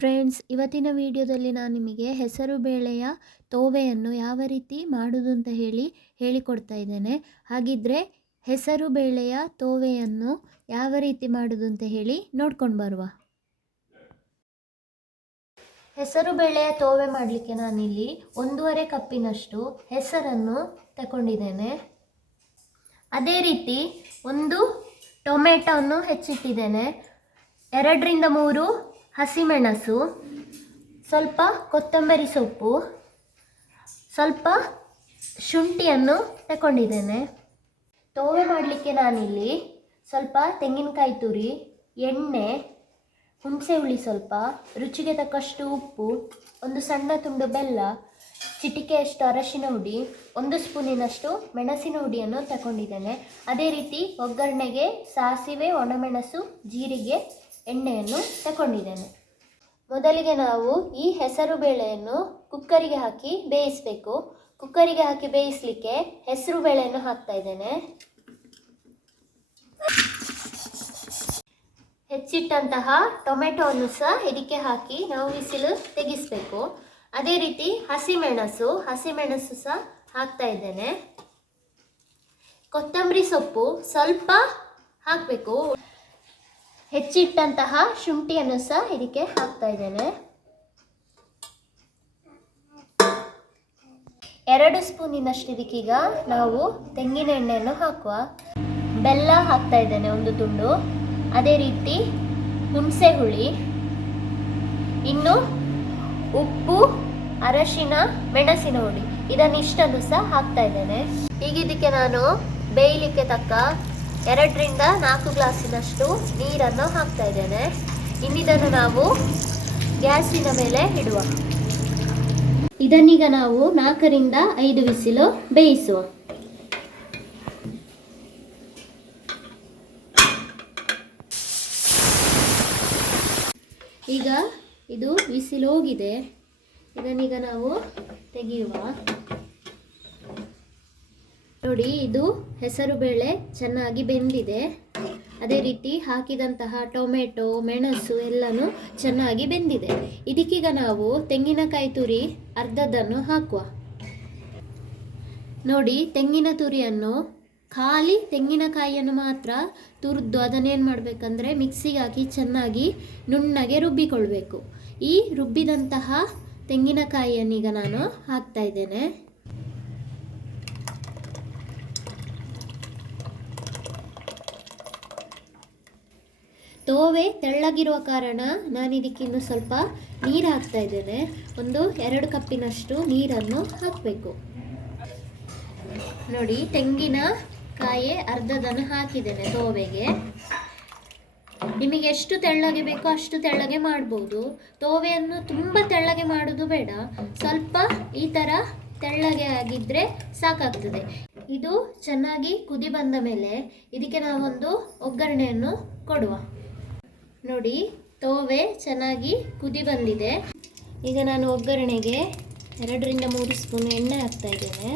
Friends, ಇವತ್ತಿನ ವಿಡಿಯೋದಲ್ಲಿ ನಾನು ನಿಮಗೆ ಹೆಸರುಬೇಳೆಯ ತೋವೆಯನ್ನು ಯಾವ ರೀತಿ ಮಾಡೋದು ಅಂತ ಹೇಳಿಕೊಡ್ತಾ ಇದ್ದೇನೆ. ಹಾಗಿದ್ರೆ ಹೆಸರುಬೇಳೆಯ ತೋವೆಯನ್ನು ಯಾವ ರೀತಿ ಮಾಡೋದು ಅಂತ ನೋಡ್ಕೊಂಡು ಬರುವ. ಹೆಸರುಬೇಳೆಯ ತೋವೆ ಮಾಡಲಿಕ್ಕೆ ನಾನಿಲ್ಲಿ 1.5 ಕಪ್ಪಿನಷ್ಟು ಹೆಸರನ್ನು ತಗೊಂಡಿದ್ದೇನೆ. ಅದೇ ರೀತಿ ಒಂದು ಟೊಮೆಟೊವನ್ನು ಹೆಚ್ಚಿಟ್ಟಿದ್ದೇನೆ. 2ರಿಂದ 3 ಹಸಿಮೆಣಸು, ಸ್ವಲ್ಪ ಕೊತ್ತಂಬರಿ ಸೊಪ್ಪು, ಸ್ವಲ್ಪ ಶುಂಠಿಯನ್ನು ತಗೊಂಡಿದ್ದೇನೆ. ತೋವೆ ಮಾಡಲಿಕ್ಕೆ ನಾನಿಲ್ಲಿ ಸ್ವಲ್ಪ ತೆಂಗಿನಕಾಯಿ ತುರಿ, ಎಣ್ಣೆ, ಹುಣಸೆ ಹುಳಿ ಸ್ವಲ್ಪ, ರುಚಿಗೆ ತಕ್ಕಷ್ಟು ಉಪ್ಪು, ಒಂದು ಸಣ್ಣ ತುಂಡು ಬೆಲ್ಲ, ಚಿಟಿಕೆಯಷ್ಟು ಅರಶಿನ ಹುಡಿ, 1 ಸ್ಪೂನಿನಷ್ಟು ಮೆಣಸಿನ ಹುಡಿಯನ್ನು ತಗೊಂಡಿದ್ದೇನೆ. ಅದೇ ರೀತಿ ಒಗ್ಗರಣೆಗೆ ಸಾಸಿವೆ, ಒಣಮೆಣಸು, ಜೀರಿಗೆ, ಎಣ್ಣೆಯನ್ನು ತಗೊಂಡಿದ್ದೇನೆ. ಮೊದಲಿಗೆ ನಾವು ಈ ಹೆಸರು ಬೇಳೆಯನ್ನು ಕುಕ್ಕರಿಗೆ ಹಾಕಿ ಬೇಯಿಸಬೇಕು. ಕುಕ್ಕರಿಗೆ ಹಾಕಿ ಬೇಯಿಸಲಿಕ್ಕೆ ಹೆಸರು ಬೇಳೆಯನ್ನು ಹಾಕ್ತಾ ಇದ್ದೇನೆ. ಹೆಚ್ಚಿಟ್ಟಂತಹ ಟೊಮೆಟೊವನ್ನು ಸಹ ಇದಕ್ಕೆ ಹಾಕಿ ನಾವು ವಿಸಿಲು ತೆಗಿಸಬೇಕು. ಅದೇ ರೀತಿ ಹಸಿಮೆಣಸು ಸಹ ಹಾಕ್ತಾ ಇದ್ದೇನೆ. ಕೊತ್ತಂಬರಿ ಸೊಪ್ಪು ಸ್ವಲ್ಪ ಹಾಕಬೇಕು. ಹೆಚ್ಚಿಟ್ಟಂತಹ ಶುಂಠಿಯನ್ನು ಸಹ ಇದಕ್ಕೆ ಹಾಕ್ತಾ ಇದ್ದೇನೆ. 2 ಸ್ಪೂನಿನಷ್ಟು ಇದಕ್ಕೀಗ ನಾವು ತೆಂಗಿನ ಎಣ್ಣೆಯನ್ನು ಹಾಕುವ. ಬೆಲ್ಲ ಹಾಕ್ತಾ ಇದ್ದೇನೆ 1 ತುಂಡು. ಅದೇ ರೀತಿ ಹುಣಸೆ ಹುಳಿ, ಇನ್ನು ಉಪ್ಪು, ಅರಶಿನ, ಮೆಣಸಿನ ಹುಡಿ, ಇದನ್ನಿಷ್ಟನ್ನು ಸಹ ಹಾಕ್ತಾ ಇದ್ದೇನೆ. ಈಗ ಇದಕ್ಕೆ ನಾನು ಬೇಯಲಿಕ್ಕೆ ತಕ್ಕ 2ರಿಂದ 4 ಗ್ಲಾಸಿನಷ್ಟು ನೀರನ್ನು ಹಾಕ್ತಾ ಇದ್ದೇನೆ. ಇನ್ನಿದನ್ನು ನಾವು ಗ್ಯಾಸಿನ ಮೇಲೆ ಇಡುವ. ಇದನ್ನೀಗ ನಾವು 4ರಿಂದ 5 ವಿಸಿಲು ಬೇಯಿಸುವ. ಈಗ ಇದು ವಿಸಿಲು ಹೋಗಿದೆ. ಇದನ್ನೀಗ ನಾವು ತೆಗೆಯುವ. ನೋಡಿ, ಇದು ಹೆಸರುಬೇಳೆ ಚೆನ್ನಾಗಿ ಬೆಂದಿದೆ. ಅದೇ ರೀತಿ ಹಾಕಿದಂತಹ ಟೊಮೆಟೊ, ಮೆಣಸು ಎಲ್ಲನೂ ಚೆನ್ನಾಗಿ ಬೆಂದಿದೆ. ಇದಕ್ಕೀಗ ನಾವು ತೆಂಗಿನಕಾಯಿ ತುರಿ ಅರ್ಧದನ್ನು ಹಾಕುವ. ನೋಡಿ, ತೆಂಗಿನ ತುರಿಯನ್ನು ಖಾಲಿ ತೆಂಗಿನಕಾಯಿಯನ್ನು ಮಾತ್ರ ತುರಿದು ಅದನ್ನೇನು ಮಾಡಬೇಕಂದ್ರೆ ಮಿಕ್ಸಿಗೆ ಹಾಕಿ ಚೆನ್ನಾಗಿ ನುಣ್ಣಗೆ ರುಬ್ಬಿಕೊಳ್ಬೇಕು. ಈ ರುಬ್ಬಿದಂತಹ ತೆಂಗಿನಕಾಯಿಯನ್ನೀಗ ನಾನು ಹಾಕ್ತಾ ಇದ್ದೇನೆ. ತೋವೆ ತೆಳ್ಳಗಿರುವ ಕಾರಣ ನಾನು ಇದಕ್ಕಿನ್ನು ಸ್ವಲ್ಪ ನೀರು ಹಾಕ್ತಾ ಇದ್ದೇನೆ. 2 ಕಪ್ಪಿನಷ್ಟು ನೀರನ್ನು ಹಾಕಬೇಕು. ನೋಡಿ, ತೆಂಗಿನಕಾಯಿ ಅರ್ಧದನ್ನು ಹಾಕಿದ್ದೇನೆ ತೋವೆಗೆ. ನಿಮಗೆ ಎಷ್ಟು ತೆಳ್ಳಗೆ ಬೇಕೋ ಅಷ್ಟು ತೆಳ್ಳಗೆ ಮಾಡ್ಬೋದು. ತೋವೆಯನ್ನು ತುಂಬ ತೆಳ್ಳಗೆ ಮಾಡೋದು ಬೇಡ, ಸ್ವಲ್ಪ ಈ ಥರ ತೆಳ್ಳಗೆ ಆಗಿದ್ದರೆ ಸಾಕಾಗ್ತದೆ. ಇದು ಚೆನ್ನಾಗಿ ಕುದಿ ಬಂದ ಮೇಲೆ ಇದಕ್ಕೆ ನಾವೊಂದು ಒಗ್ಗರಣೆಯನ್ನು ಕೊಡುವ. ನೋಡಿ, ತೋವೆ ಚೆನ್ನಾಗಿ ಕುದಿ ಬಂದಿದೆ. ಈಗ ನಾನು ಒಗ್ಗರಣೆಗೆ 2ರಿಂದ 3 ಸ್ಪೂನ್ ಎಣ್ಣೆ ಹಾಕ್ತಾ ಇದ್ದೇನೆ.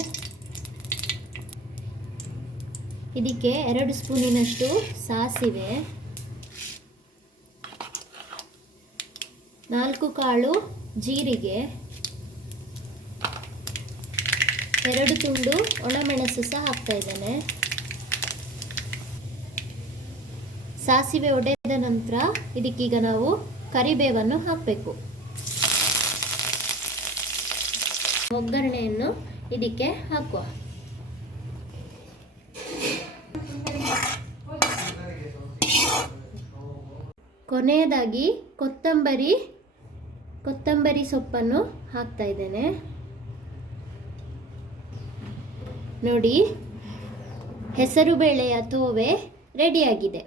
ಇದಕ್ಕೆ 2 ಸ್ಪೂನಿನಷ್ಟು ಸಾಸಿವೆ, 4 ಕಾಳು ಜೀರಿಗೆ, 2 ತುಂಡು ಒಣಮೆಣಸು ಸಹ ಹಾಕ್ತಾ ಇದ್ದೇನೆ. ಸಾಸಿವೆ ಒಡೆದ ನಂತರ ಇದಕ್ಕೀಗ ನಾವು ಕರಿಬೇವನ್ನು ಹಾಕಬೇಕು. ಒಗ್ಗರಣೆಯನ್ನು ಇದಕ್ಕೆ ಹಾಕುವ. ಕೊನೆಯದಾಗಿ ಕೊತ್ತಂಬರಿ ಸೊಪ್ಪನ್ನು ಹಾಕ್ತಾ ಇದ್ದೇನೆ. ನೋಡಿ, ಹೆಸರುಬೇಳೆಯ ತೋವೆ ರೆಡಿಯಾಗಿದೆ.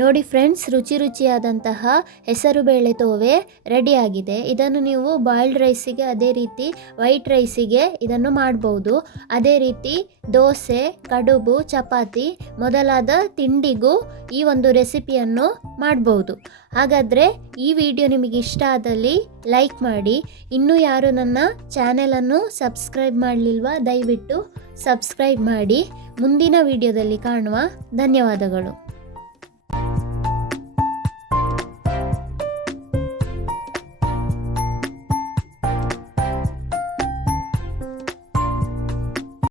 ನೋಡಿ ಫ್ರೆಂಡ್ಸ್, ರುಚಿಯಾದಂತಹ ಹೆಸರುಬೇಳೆ ತೋವೆ ರೆಡಿಯಾಗಿದೆ. ಇದನ್ನು ನೀವು ಬಾಯ್ಲ್ಡ್ ರೈಸಿಗೆ, ಅದೇ ರೀತಿ ವೈಟ್ ರೈಸಿಗೆ ಇದನ್ನು ಮಾಡ್ಬೋದು. ಅದೇ ರೀತಿ ದೋಸೆ, ಕಡುಬು, ಚಪಾತಿ ಮೊದಲಾದ ತಿಂಡಿಗೂ ಈ ಒಂದು ರೆಸಿಪಿಯನ್ನು ಮಾಡ್ಬೋದು. ಹಾಗಾದರೆ ಈ ವಿಡಿಯೋ ನಿಮಗೆ ಇಷ್ಟ ಆದಲ್ಲಿ ಲೈಕ್ ಮಾಡಿ. ಇನ್ನೂ ಯಾರು ನನ್ನ ಚಾನೆಲನ್ನು ಸಬ್ಸ್ಕ್ರೈಬ್ ಮಾಡಲಿಲ್ವಾ, ದಯವಿಟ್ಟು ಸಬ್ಸ್ಕ್ರೈಬ್ ಮಾಡಿ. ಮುಂದಿನ ವಿಡಿಯೋದಲ್ಲಿ ಕಾಣುವ. ಧನ್ಯವಾದಗಳು.